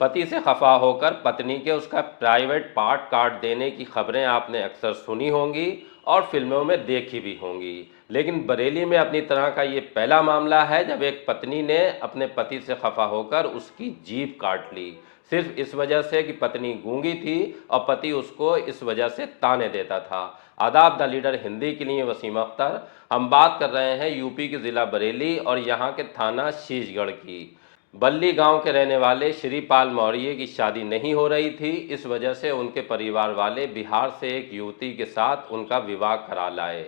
पति से खफा होकर पत्नी के उसका प्राइवेट पार्ट काट देने की खबरें आपने अक्सर सुनी होंगी और फिल्मों में देखी भी होंगी। लेकिन बरेली में अपनी तरह का ये पहला मामला है जब एक पत्नी ने अपने पति से खफा होकर उसकी जीभ काट ली, सिर्फ इस वजह से कि पत्नी गूंगी थी और पति उसको इस वजह से ताने देता था। आदाब, द लीडर हिंदी के लिए वसीम अख्तर। हम बात कर रहे हैं यूपी के ज़िला बरेली और यहाँ के थाना शीशगढ़ की। बल्ली गांव के रहने वाले श्रीपाल मौर्य की शादी नहीं हो रही थी। इस वजह से उनके परिवार वाले बिहार से एक युवती के साथ उनका विवाह करा लाए।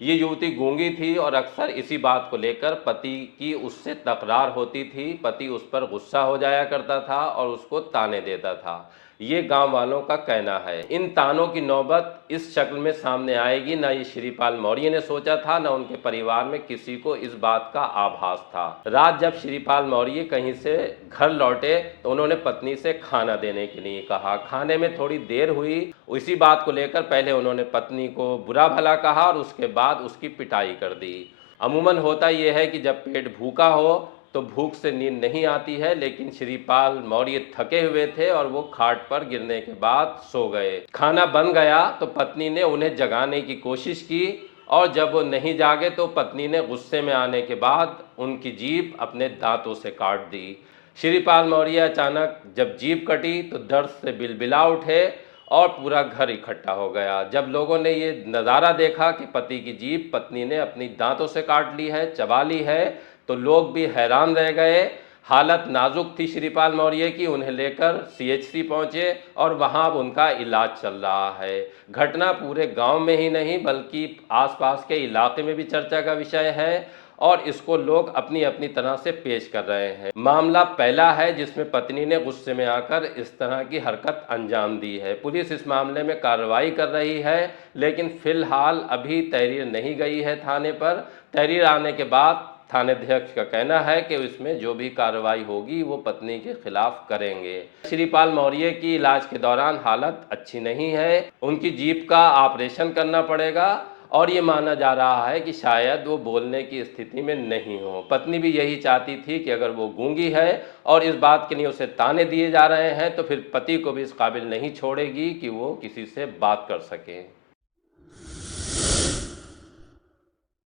ये युवती गूंगी थी और अक्सर इसी बात को लेकर पति की उससे तकरार होती थी। पति उस पर गुस्सा हो जाया करता था और उसको ताने देता था। ये गांव वालों का कहना है। इन तानों की नौबत इस शक्ल में सामने आएगी न ये श्रीपाल मौर्य ने सोचा था, न उनके परिवार में किसी को इस बात का आभास था। रात जब श्रीपाल मौर्य कहीं से घर लौटे तो उन्होंने पत्नी से खाना देने के लिए कहा। खाने में थोड़ी देर हुई। इसी बात को लेकर पहले उन्होंने पत्नी को बुरा भला कहा और उसके बाद उसकी पिटाई कर दी। अमूमन होता यह है कि जब पेट भूखा हो तो भूख से नींद नहीं आती है, लेकिन श्रीपाल मौर्य थके हुए थे और वो खाट पर गिरने के बाद सो गए। खाना बन गया तो पत्नी ने उन्हें जगाने की कोशिश की और जब वो नहीं जागे तो पत्नी ने गुस्से में आने के बाद उनकी जीभ अपने दांतों से काट दी। श्रीपाल मौर्य अचानक जब जीभ कटी तो दर्द से बिलबिला उठे और पूरा घर इकट्ठा हो गया। जब लोगों ने ये नज़ारा देखा कि पति की जीभ पत्नी ने अपनी दांतों से काट ली है, चबा ली है, तो लोग भी हैरान रह गए। हालत नाजुक थी श्रीपाल मौर्य की। उन्हें लेकर सीएचसी पहुंचे और वहां अब उनका इलाज चल रहा है। घटना पूरे गांव में ही नहीं बल्कि आसपास के इलाके में भी चर्चा का विषय है और इसको लोग अपनी अपनी तरह से पेश कर रहे हैं। मामला पहला है जिसमें पत्नी ने गुस्से में आकर इस तरह की हरकत अंजाम दी है। पुलिस इस मामले में कार्रवाई कर रही है, लेकिन फिलहाल अभी तहरीर नहीं गई है थाने पर। तहरीर आने के बाद थानाध्यक्ष का कहना है कि इसमें जो भी कार्रवाई होगी वो पत्नी के खिलाफ करेंगे। श्रीपाल मौर्य की इलाज के दौरान हालत अच्छी नहीं है। उनकी जीभ का ऑपरेशन करना पड़ेगा और ये माना जा रहा है कि शायद वो बोलने की स्थिति में नहीं हो। पत्नी भी यही चाहती थी कि अगर वो गूंगी है और इस बात के लिए उसे ताने दिए जा रहे हैं तो फिर पति को भी इस काबिल नहीं छोड़ेगी कि वो किसी से बात कर सके।